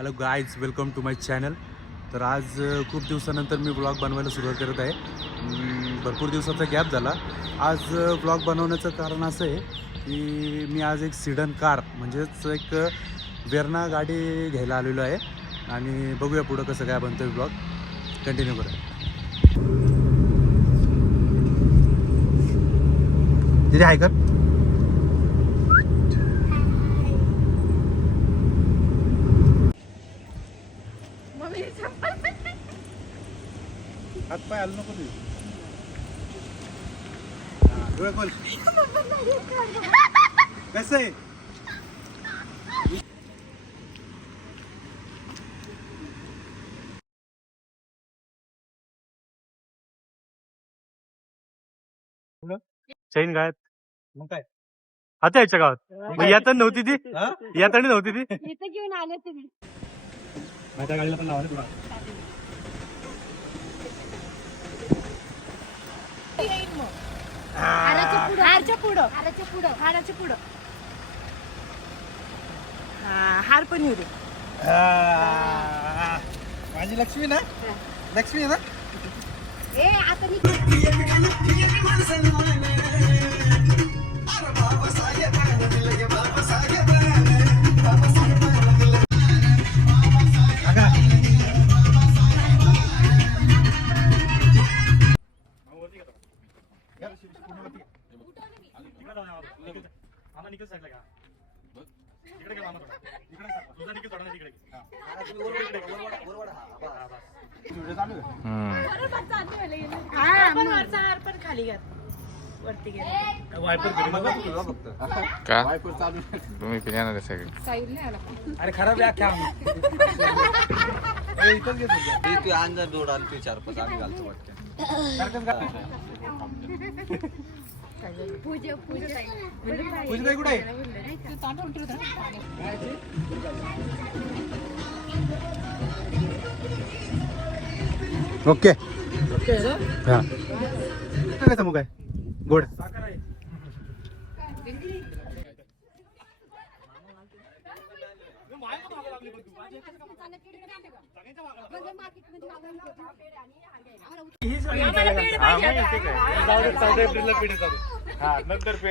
Hello guys, welcome to my channel. तर आज खूप दिवसानंतर मी ब्लॉग बनवायला सुरुवात करत आहे. भरपूर दिवसाचा गॅप झाला. आज ब्लॉग बनवण्याचं कारण असं आहे की मी आज एक सिडन कार म्हणजेच एक वेर्ना गाडी घ्यायला आलेलो आहे आणि बघूया पुढं कसं काय बनतं आहे. ब्लॉग कंटिन्यू करूया. तिथे आहे का हात पाय आलो नको तुम्ही. डोळे खोल. कसं आहे चैन गायब. मग काय आता यायच्या गावात येता नव्हती ती, येताना नव्हती ती. इथं घेऊन आले तुम्ही. माझ्या गाडीला पण लावा तुला. हारच्या पुढं हार पण येऊ दे. माझी लक्ष्मी ना, लक्ष्मी ना. ए आता मी हार पण खाली घाल वरती गेला. वायपर चालू तुम्ही पण येणार आहे सगळे. साईड नाही आला. अरे खराब व्याख्या इथंच घेतो. तू अंदर दोड आली तू 4-5 आम्ही घालतो वाटतं. पूजा पूजा कुठे आहे? ओके हा काय मग काय गोड.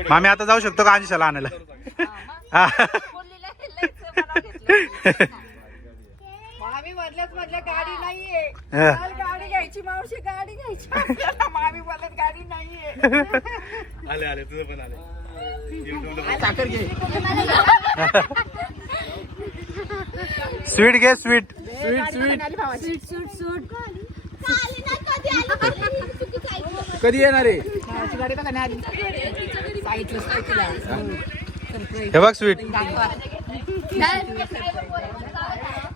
मामी आता जाऊ शकतो का अंशाला आणायला? मामी मधल्या गाडी नाहीये. गाडी घ्यायची मावशी, गाडी घ्यायची. मामी बोलत गाडी नाहीये. आले आले तुझं पण आले. स्वीट घे स्वीट कधी येणार आहे? हे बघ स्वीट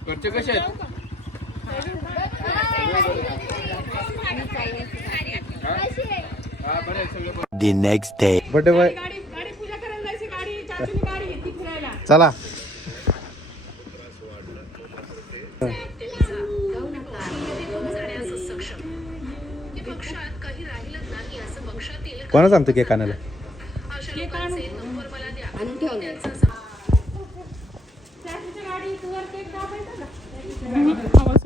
घरचे कसे आहेत? The next day. Birthday boy चला. कोणा सांगतो केक आणायला?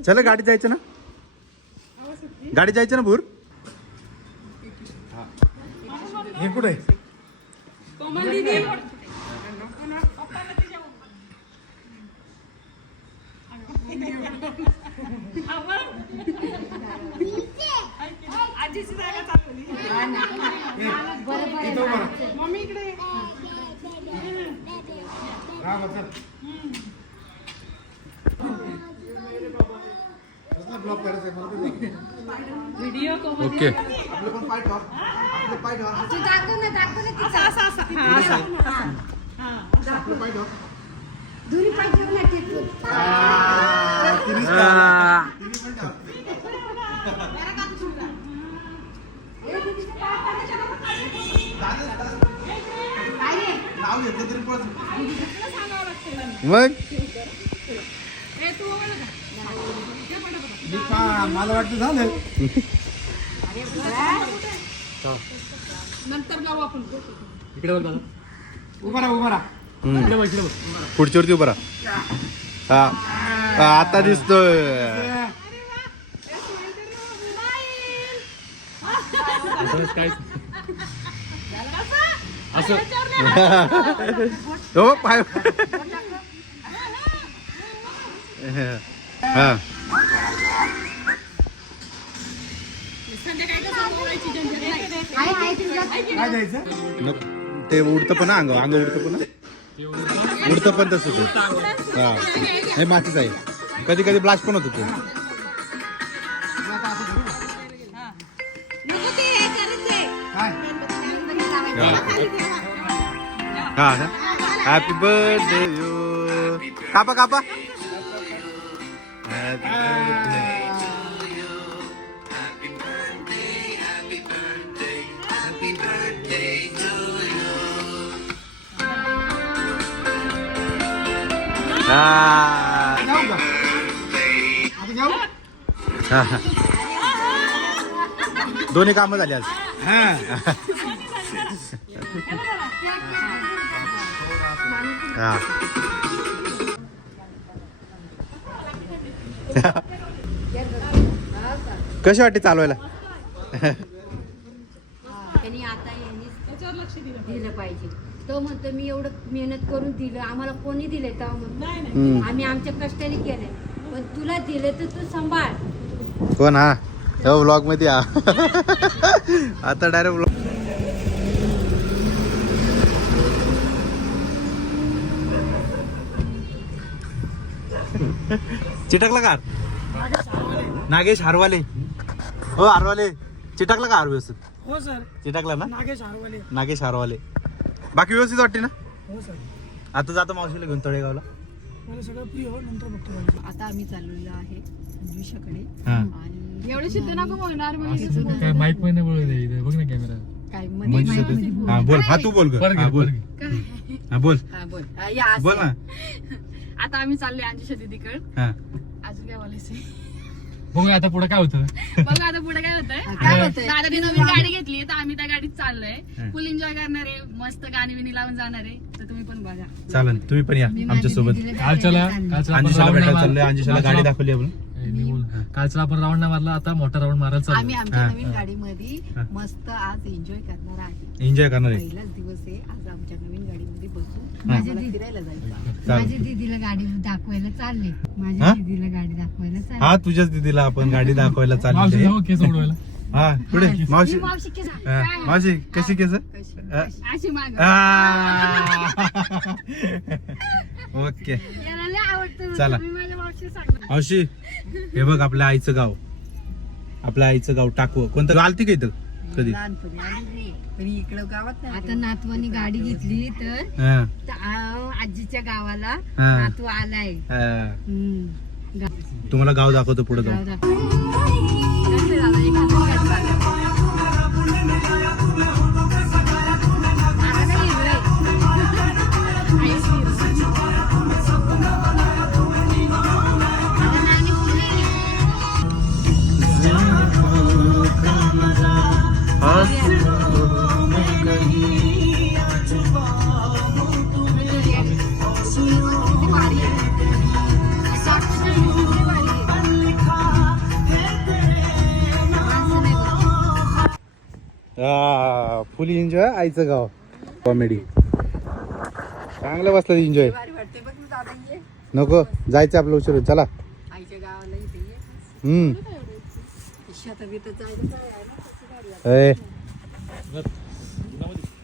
चला गाडी जायचं ना, गाडी जायचं ना भूर. हे कुठे आहे? ओके मग मला वाटतं झालं. नंतर जाऊ आपण. इकडे उभा राहा पुढच्या वरती उभा राहा. हा आता दिसतोय. हो पाय हा ते उडतं पण अंग उडतं पण उडतं पण तसंच आहे. हा हे मातीच आहे. कधी कधी ब्लास्ट पण होतो ते. हा हॅपी बर्थडे यू. कापा कापा. दोन्ही कामं झाली आज. कशी वाटते चालवायला? त्यांनी आता दिलं पाहिजे. तो म्हणतो मी एवढं मेहनत करून दिलं, आम्हाला कोणी दिलंय तेव्हा म्हणतो आम्ही आमच्या कष्टाने केलंय, पण तुला दिलं तर तू सांभाळ. कोण हा व्लॉग मध्ये आता डायरेक्ट व्लॉग. चिटकला का नागेश हारवाले? हो हारवाले चिटकला का हार व्यवस्थित? हो सर. चिटकला ना? नागेश हारवाले. बाकी व्यवस्थित वाटते ना? हो सर. आता जातो मावशीला घेऊन तळेगावला. मला सगळं फ्री हो, नंतर बघतो. आता आम्ही चाललेलो आहे अंजुशाकडे हा. आणि एवढे सिद्ध नको बोलणार काय माईक पण नाही बोलत आहे. बघ ना कॅमेरा. काय हा बोल. हा तू बोल ग. हा बोल. हा बोल. बोल या असं. बोल ना. आता आम्ही चाललोय अंजुशा दीदीकडे. हा. अजून काय बोलायचंय? बघ आता पुढे काय होतं. बघा आता पुढे काय होतंय. काय होतंय? दादाने नवीन गाडी घेतली तर आम्ही त्या गाडीत चाललोय. फुल एन्जॉय करणार आहे, मस्त गाणी बिणी लावून जाणार आहे. तर तुम्ही पण बघा. चालन तुम्ही पण या आमच्या सोबत. कालच्याला अंजुशाला भेटायला चाललोय. अंजुशाला गाडी दाखवली आपण. कालचा आपण राऊंड नाही मारला, आता मोठा राऊंड मारायला आम्ही चालू. आमच्या नवीन गाडीमध्ये मस्त आज एन्जॉय करणार आहे. एन्जॉय करणार आहे. पहिलाच दिवस आहे आज आमच्या नवीन गाडीमध्ये बसून हा. आम्हाला फिरायला जायचं. चालेल. दीदीला गाडी दाखवायला चालले. हा? माझ्या दीदीला गाडी दाखवायला चालले. हा तुझ्याच दीदीला आपण गाडी दाखवायला मावशी चालली. जाऊ केस उडवायला. हा पुढे मावशी. मावशी केस हा, मावशी कशी केस? अशी माग ओके याला लय आवडतं. चला. मी माझ्या मावशी सांगणार. मावशी हे बघ आपल्या आईचं गाव. आपल्या आईचं गाव टाकू कोणतं आलती का इथं कधी? लहानपणी आली पण इकडं गावात नाही. आता नातवानी गाडी घेतली तर हा, आजीच्या गावाला हा. नातू आलाय. हा. हम्म. तुम्हाला गाव दाखवतो पुढे गाव जाऊन. कसं झालं, एक हातात गाडी चालवते. आता नाही हिरवंय. आईच हिरवं. आता नानी पुढे. किती भारी आहे. असं वाटतं की किती भारी आहे. माणसं नाही बघत. फुल एन्जॉय आईचं गाव. कॉमेडी चांगलं बसलं एन्जॉय. भारी वाटते बघ ना दादा ये. नको जायचं आपलं उशीर होईल. चला. आईच्या गावाला इथे ये. हम्म शेतात बितात जायचं काय आहे ना, कशी गाडी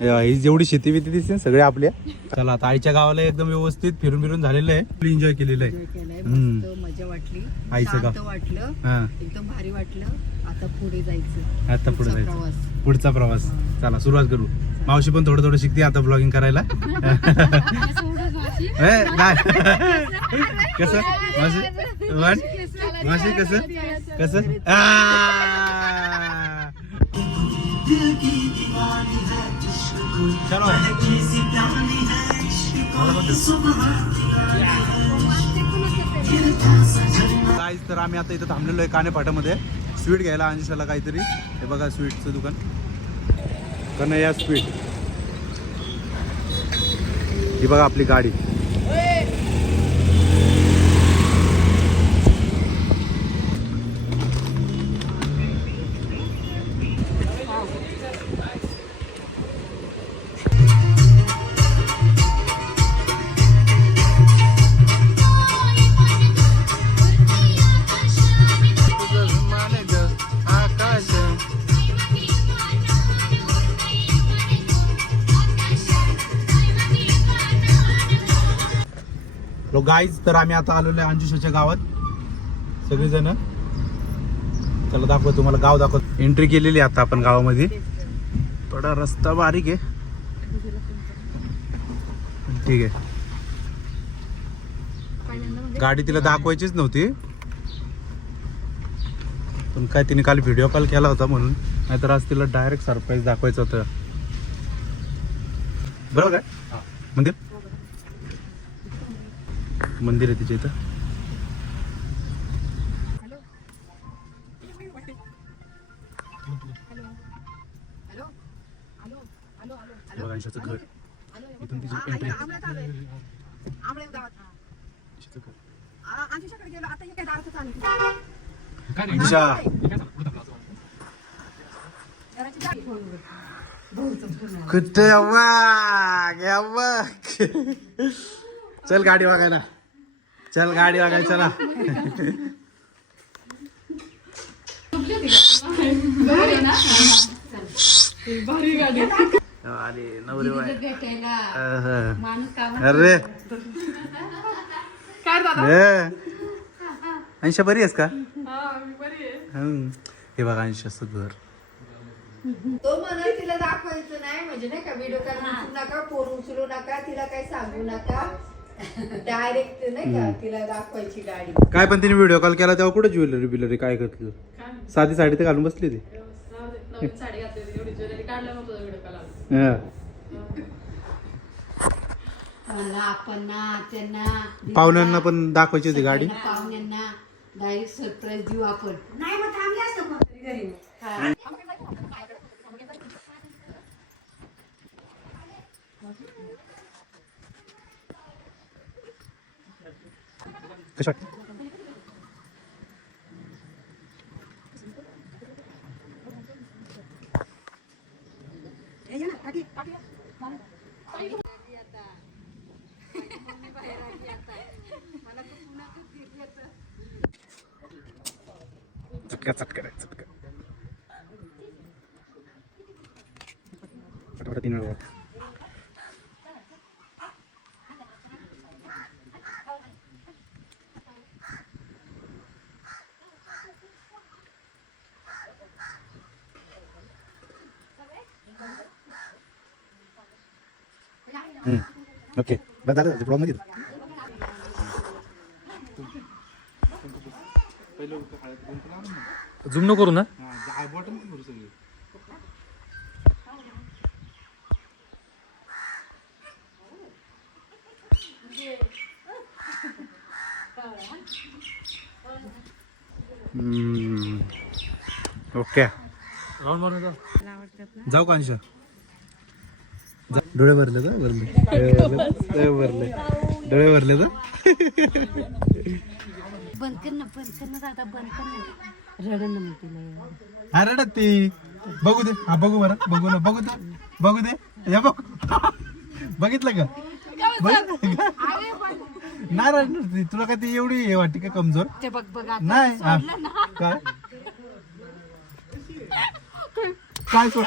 आहे. ही जेवढी शेती बिती दिसते ना, सगळे आपल्या. चला आता आईच्या गावाला एकदम व्यवस्थित फिरून फिरून झालेलं आहे. फुल एन्जॉय केलेलं आहे. एन्जॉय केलंय. हम्म. मस्त मजा वाटली. आईचं शांत गाव. वाटलं. हा एकदम भारी वाटलं. आता पुढे जायचं. आता पुढे पुढचा जायचं. प्रवास. पुढचा प्रवास. चला सुरुवात करू. मावशी पण थोडं थोडं शिकते आता ब्लॉगिंग करायला. ए, काय कसं मावशी मावशी कसं कसं चलो. गाईज तर आम्ही आता इथं थांबलेलो आहे कानेपाटामध्ये स्वीट घ्यायला. अंजुशाला काहीतरी. हे बघा स्वीटचं दुकान कन्हैया स्वीट. ही बघा आपली गाडी. गाईज तर आम्ही आता आलेलो आहे अंजुशाच्या गावात सगळेजण. चला दाखवतो तुम्हाला गाव दाखवतो. एंट्री केलेली आहे आता आपण गावामध्ये. थोडा रस्ता बारीक आहे, ठीक आहे. गाडी तिला दाखवायचीच नव्हती, पण काय तिने काल व्हिडिओ कॉल केला होता म्हणून, नाहीतर आज तिला डायरेक्ट सरप्राईज दाखवायचं होतं. बरोबर काय मंदिर मंदिर आहे तिच्या इथं. बघा ईशाचं घर, इथून तिची एंट्री. ईशा कुठे चल गाडी बघायला, चल गाडी बघायला चला. अरे नवरे बाय. भेटायला अहं. माणूस काम अरे अंशा बरी आहेस का? हे बघा अंशाचं घर. तो म्हणा तिला दाखवायचं नाही म्हणजे नाही का व्हिडिओ कॉल नका, फोन उचलू नका, तिला काही सांगू नका, डायरेक्ट नाही का तिला दाखवायची गाडी. काय पण तिने व्हिडिओ कॉल केला तेव्हा कुठे ज्वेलरी बिलरी काय करते? साधी साडी तर घालून बसली ती. नवीन साडी घातली होती, एवढी ज्वेलरी काढलं नव्हतं व्हिडिओ कॉल. हा. मला आपण त्यांना पाहुण्यांना पण दाखवायची होती गाडी. पाहुण्यांना डायरेक्ट सरप्राईज देऊ आपण. नाही मग थांबले असतं कोणतरी घरी. कशा वाटतं? चटका आहे, चटका. फटाफट 3 वेळा. ओके बस झालं प्रॉब्लेम मध्ये. झूम नको करू ना. ओके राऊंड मारून जा. जाऊ का अंशा? डोळे भरले तर भरले डोळे भरले तर. बंद कर ना, बंद कर ना दादा, बंद कर ना. रडन ना तिला. हा रडत ती. बघू दे, हा बघू बरं, बघू ना, बघू दे या बघ. बघितलं का? नाही रडणार ती. तुला काय ती एवढी हे वाटते का कमजोर? ते बघ बघ आता नाही हा. सोडलं ना. काय काय सोड